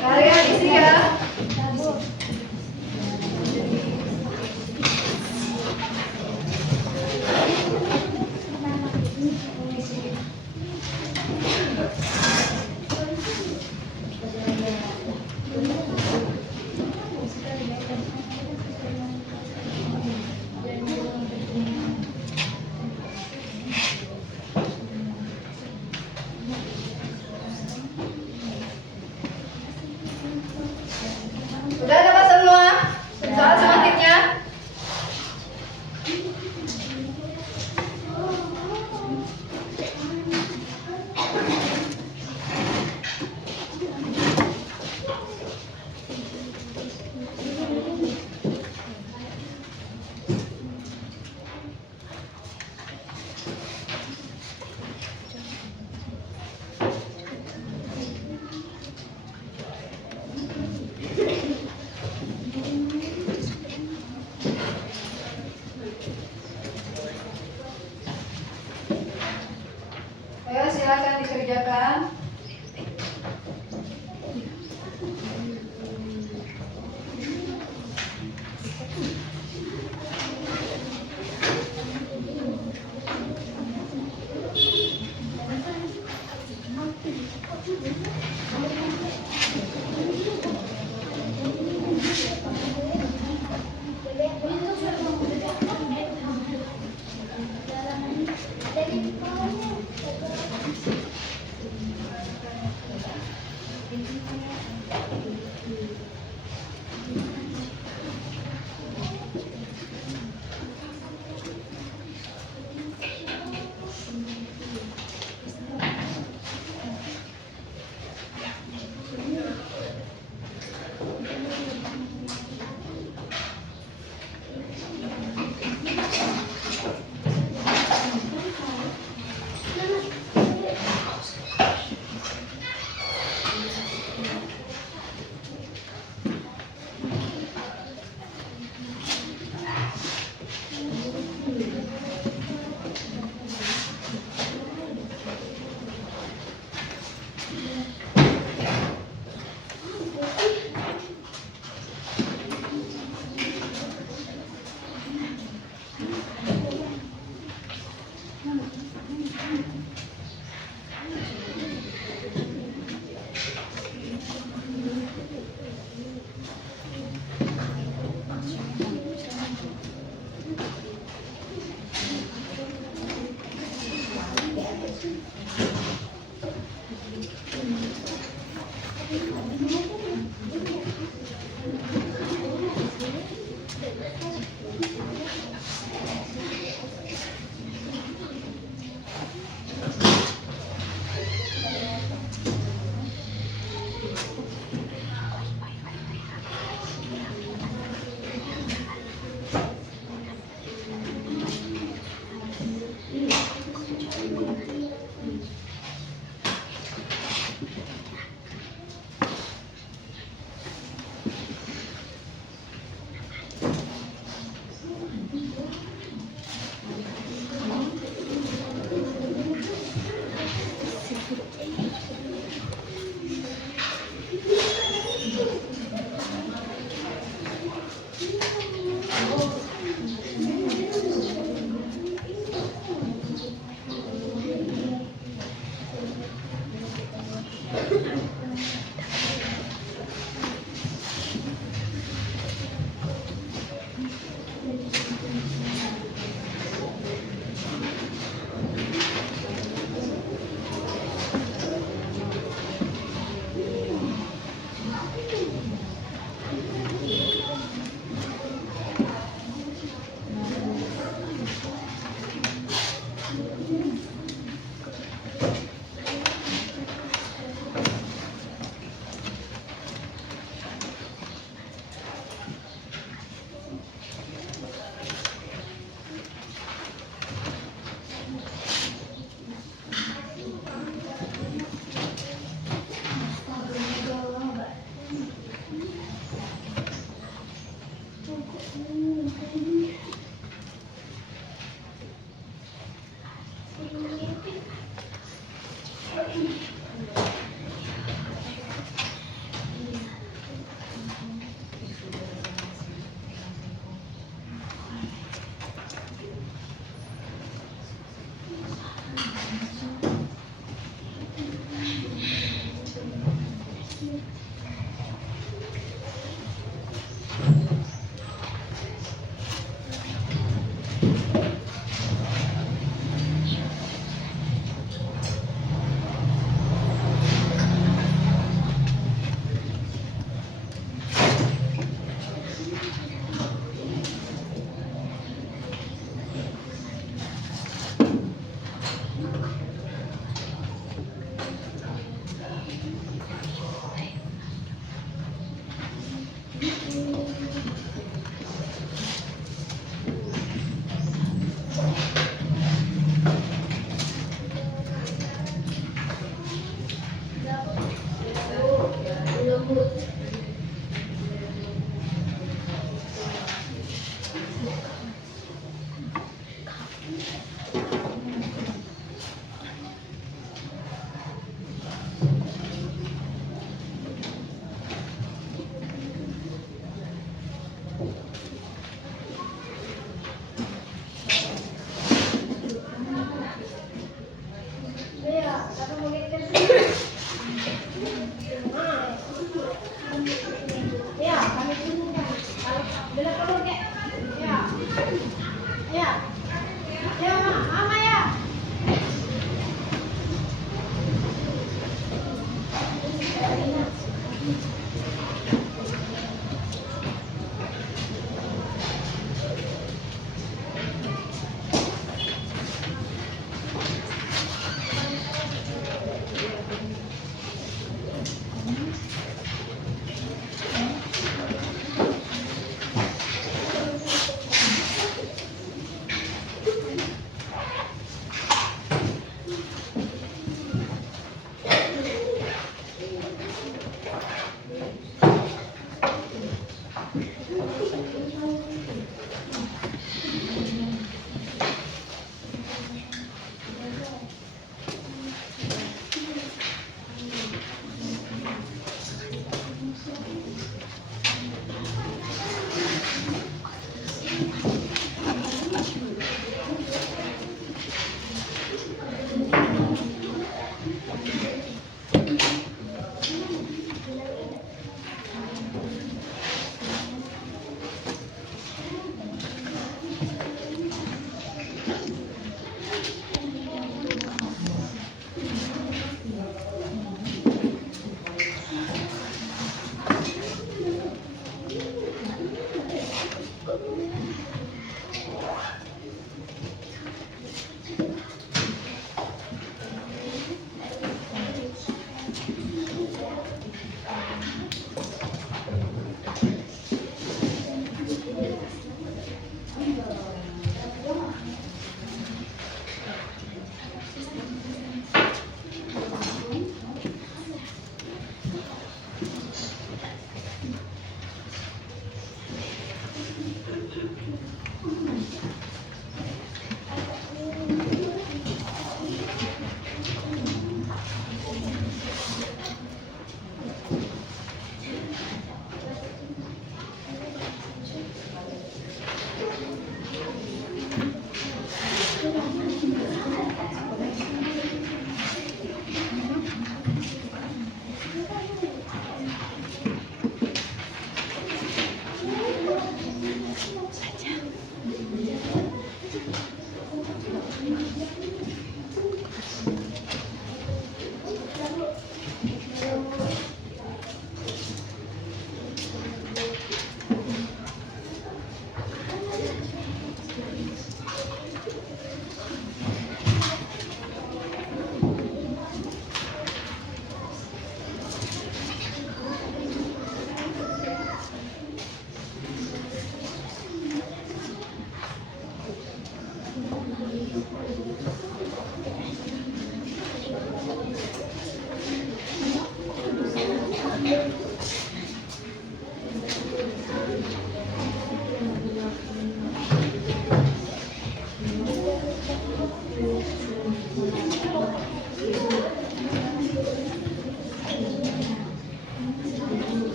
Kalian isi ya.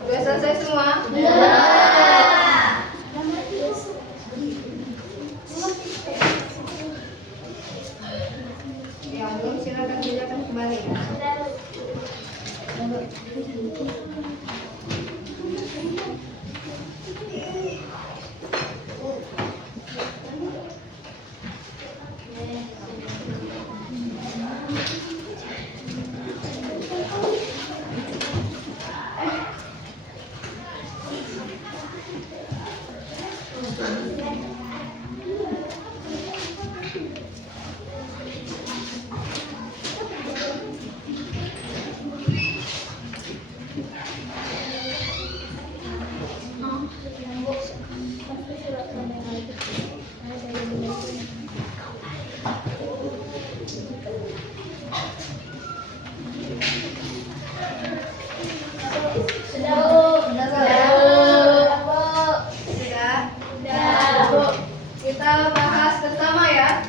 Sudah selesai semua? Yang belum silakan kerjakan kembali. Sudah? Kita bahas bersama ya.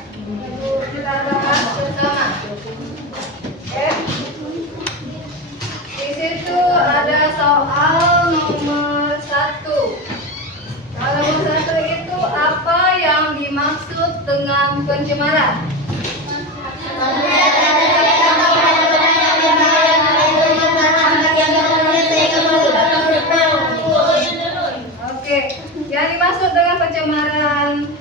Kita bahas bersama. Oke. Di situ ada soal nomor 1. Kalau nomor 1 itu apa yang dimaksud dengan pencemaran? Oke, yang dimaksud dengan pencemaran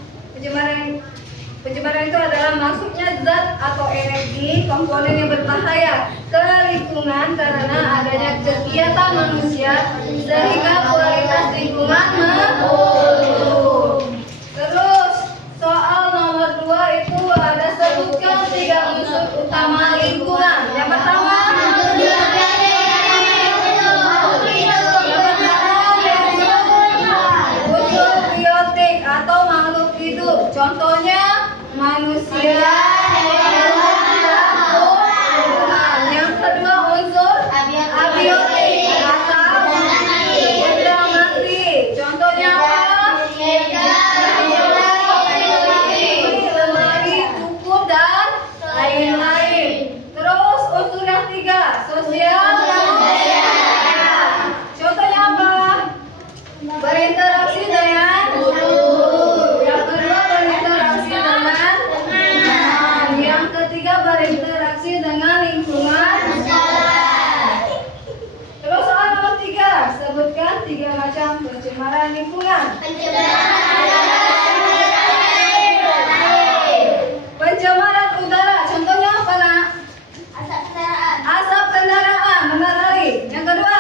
itu adalah masuknya zat atau energi komponen yang berbahaya ke lingkungan karena adanya kegiatan manusia sehingga kualitas lingkungan menurun. Terus soal nomor 2 itu ada sebutkan 3 unsur utama lingkungan. Yang pertama unsur biotik atau makhluk hidup. Contohnya manusia, hewan, dan tumbuhan. Yang kedua unsur abiotik atau benda mati. Contohnya apa? Lemari, buku, dan lain-lain. Terus unsur yang 3 sosial. Contohnya apa? Berinteraksi dengan guru. Yang kedua berinteraksi dengan teman. Yang ketiga berinteraksi dengan lingkungan. Terus soal nomor 3, sebutkan 3 macam pencemaran lingkungan. Pencemaran udara. Contohnya apa, Nak? Asap kendaraan. Benar kali. Yang kedua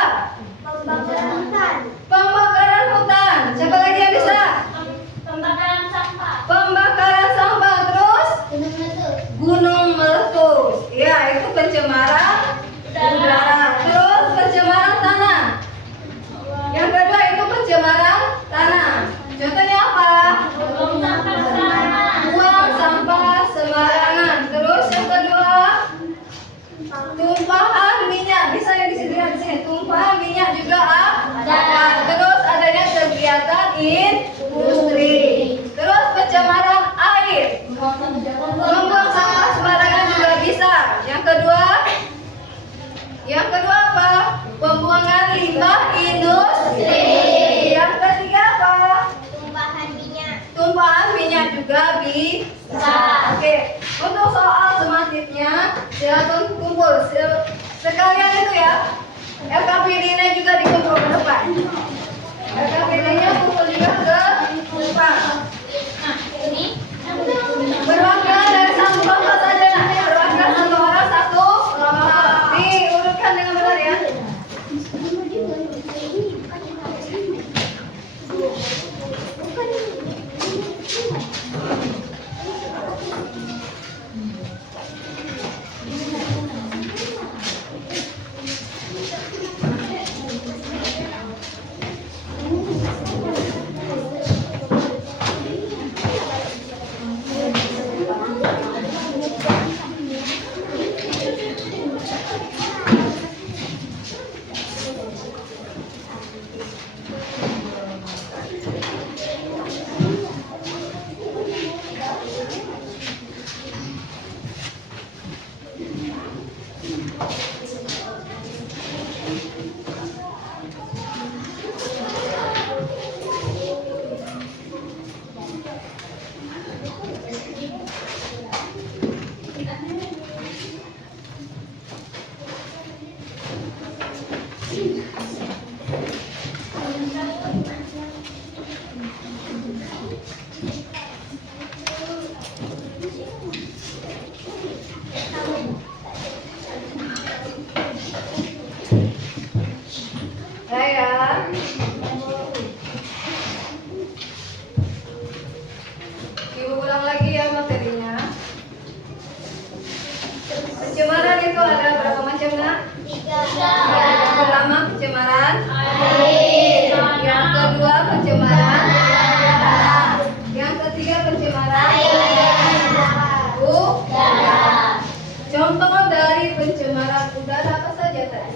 pembakaran hutan. Siapa lagi yang bisa? Pembakaran sampah. Pembakaran sampah. Terus gunung meletus. Ya, itu pencemaran udara. Terus pencemaran tanah. Yang kedua itu pencemaran tanah. Contohnya apa? Buang sampah sembarangan. Buang sampah sembarangan. Terus yang kedua tumpahan minyak. Bisa yang di sini. Tumpahan minyak juga ada. Terus adanya kegiatan industri. Terus pencemaran air. Membuang sampah sembarangan juga bisa. Yang kedua apa? Pembuangan limbah industri. Yang ketiga apa? Tumpahan minyak juga bisa. Oke, untuk soal sematifnya silakan kumpul sekalian itu ya. LKPD-nya juga dikumpul ke depan. LKPD-nya kumpul juga ke depan. Perwakilan dari satu kelompok saja nak. Perwakilan satu orang satu kelompok. Diurutkan dengan benar ya. Ibu ulang lagi ya materinya. Pencemaran itu ada berapa macam nak? 3. Yang pertama pencemaran air. Yang kedua pencemaran udara. Yang ketiga pencemaran udara. Contoh dari pencemaran udara apa saja tadi?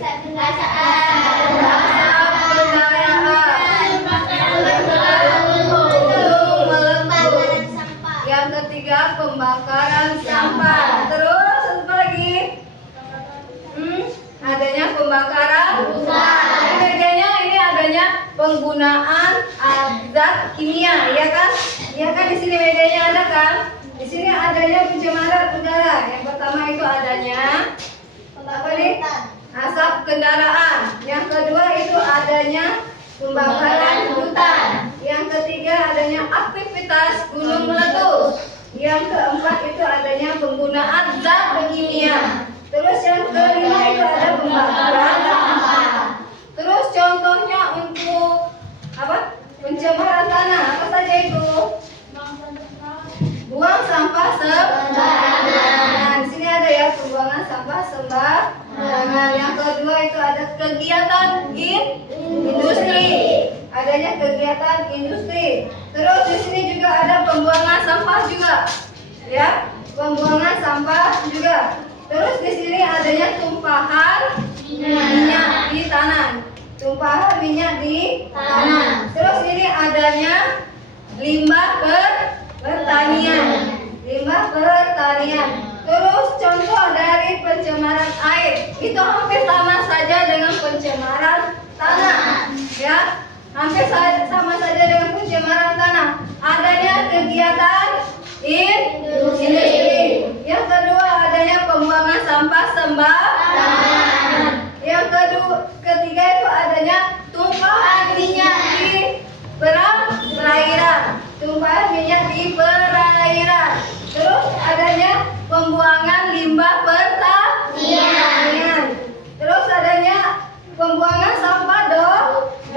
Yang ketiga pembakaran sampah. Terus apa lagi? Adanya pembakaran hutan. Bedanya ini adanya penggunaan zat kimia, ya kan? Ya kan di sini bedanya ada kan? Di sini adanya pencemaran udara. Yang pertama itu adanya apa nih? Asap kendaraan. Yang kedua itu adanya pembakaran hutan. Yang ketiga adanya aktivitas gunung meletus. Yang keempat itu adanya penggunaan zat kimia. Terus yang kelima itu ada pembakaran sampah. Terus contohnya untuk apa? Pencemaran tanah. Apa saja itu? Buang sampah sembarangan. Di sini ada ya pembuangan sampah sembarangan. Yang kedua itu ada kegiatan industri. Adanya kegiatan industri. Terus di sini juga ada pembuangan sampah juga. Ya, pembuangan sampah juga. Terus di sini adanya tumpahan minyak di tanah. Tumpahan minyak di tanah. Terus ini adanya limbah pertanian. Limbah pertanian. Terus contoh dari pencemaran air. Itu hampir sama saja dengan pencemaran tanah. Ya, hampir sama saja dengan pencemaran tanah. Adanya kegiatan industri. Yang kedua adanya pembuangan sampah sembarangan. Yang ketiga itu adanya tumpahan minyak di perairan. Tumpahan minyak di perairan. Terus adanya pembuangan limbah pertanian. Terus adanya pembuangan sampah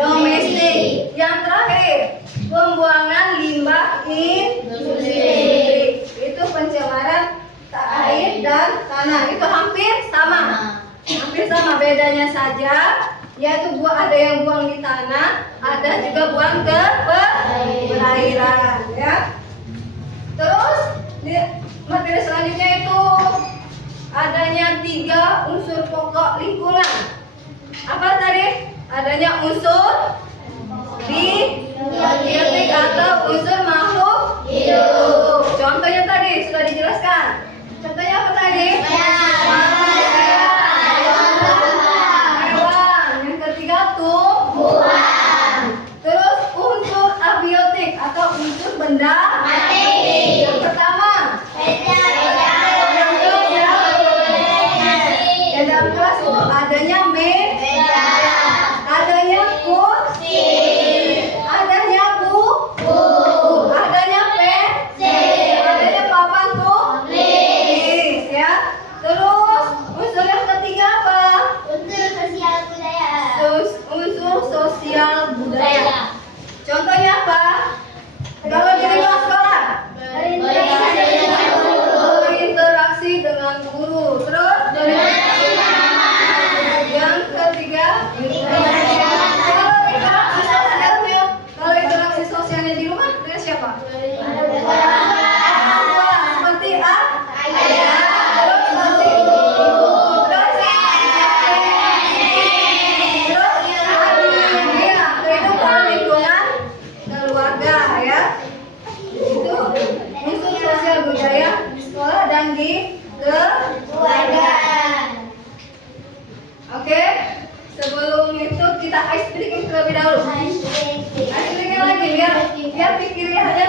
domestik. Yang terakhir pembuangan limbah industri. Itu pencemaran air dan tanah. Itu hampir sama. Hampir sama, bedanya saja yaitu ada yang buang di tanah, ada juga buang ke perairan, ya. Terus materi selanjutnya itu adanya 3 unsur pokok lingkungan. Apa tadi? Adanya unsur biotik atau unsur makhluk hidup. Contohnya tadi sudah dijelaskan. Contohnya apa tadi? Hewan. Yang ketiga tumbuhan. Terus unsur abiotik atau unsur benda mati. Yang pertama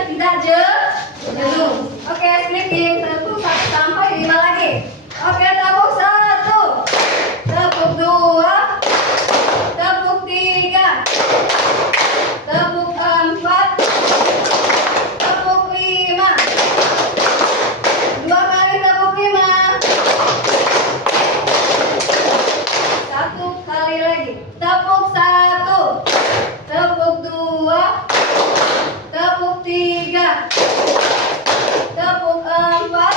tidak jenuh. Oke, sleeping 1 sampai 5 lagi. Oke, tepuk 1, tepuk 2, tepuk 3, tepuk 4, tepuk 5. 2 kali tepuk 5. 1 kali lagi. Tepuk 1, tepuk 2, tepuk 3, tepuk 4,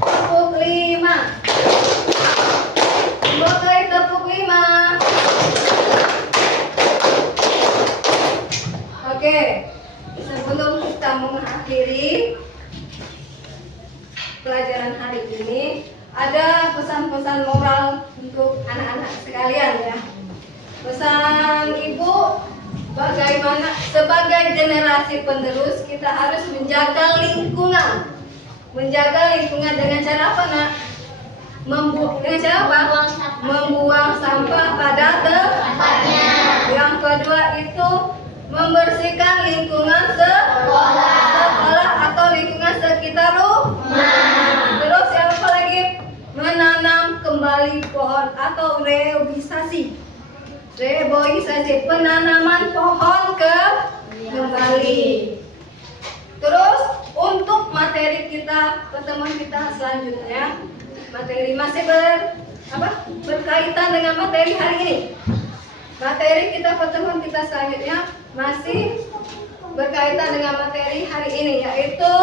tepuk 5. 2 kali tepuk 5. Oke, sebelum kita mengakhiri pelajaran hari ini, ada pesan-pesan moral untuk anak-anak sekalian ya. Pesan ibu, bagaimana sebagai generasi penerus kita harus menjaga lingkungan. Menjaga lingkungan dengan cara apa, Nak? Dengan cara apa? Membuang sampah pada tempatnya. Yang kedua itu membersihkan lingkungan sekolah atau lingkungan sekitar rumah. Terus yang apa lagi? Menanam kembali pohon atau reboisasi. Reboisasi, penanaman pohon kembali. Terus untuk materi kita, pertemuan kita selanjutnya, materi masih berkaitan dengan materi hari ini. Materi kita pertemuan kita selanjutnya masih berkaitan dengan materi hari ini, yaitu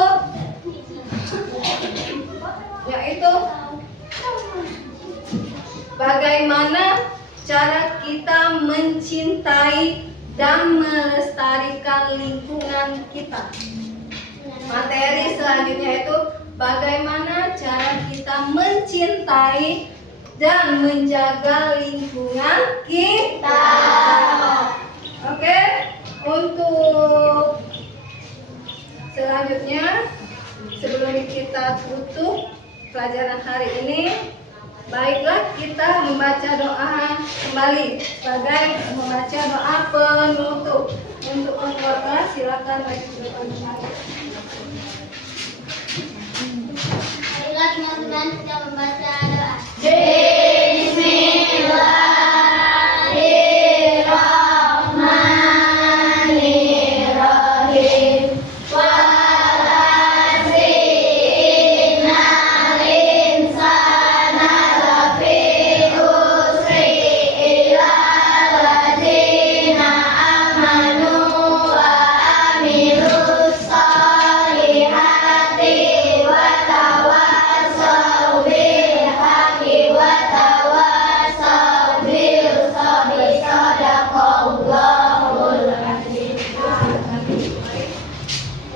bagaimana cara kita mencintai dan melestarikan lingkungan kita. Materi selanjutnya itu bagaimana cara kita mencintai dan menjaga lingkungan kita. Oke, untuk selanjutnya sebelum kita tutup pelajaran hari ini, baiklah kita membaca doa kembali sebagai membaca doa penutup. Untuk pembuatnya silakan bagi depan saya. Marilah teman-teman kita membaca doa. Bismillahirrahmanirrahim.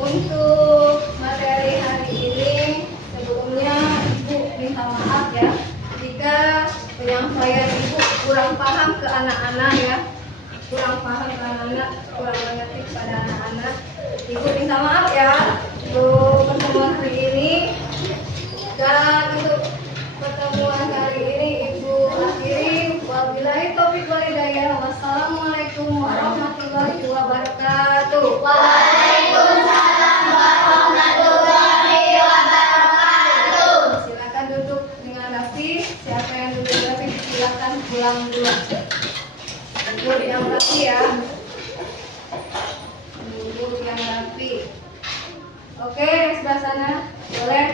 Untuk materi hari ini, sebelumnya Ibu minta maaf ya jika penyampaian Ibu kurang paham ke anak-anak ya, kurang paham ke anak-anak, kurang mengerti pada anak-anak. Ibu minta maaf ya untuk pertemuan hari ini. Dan untuk pertemuan hari ini Ibu akhiri. Wabillahi taufiq wal hidayah. Wassalamualaikum warahmatullahi wabarakatuh. Waalaikumsalam warahmatullahi wabarakatuh. Silakan duduk dengan rapi. Siapa yang duduk rapi silakan pulang dulu. Duduk yang rapi ya. Duduk yang rapi. Oke, sebelah sana boleh.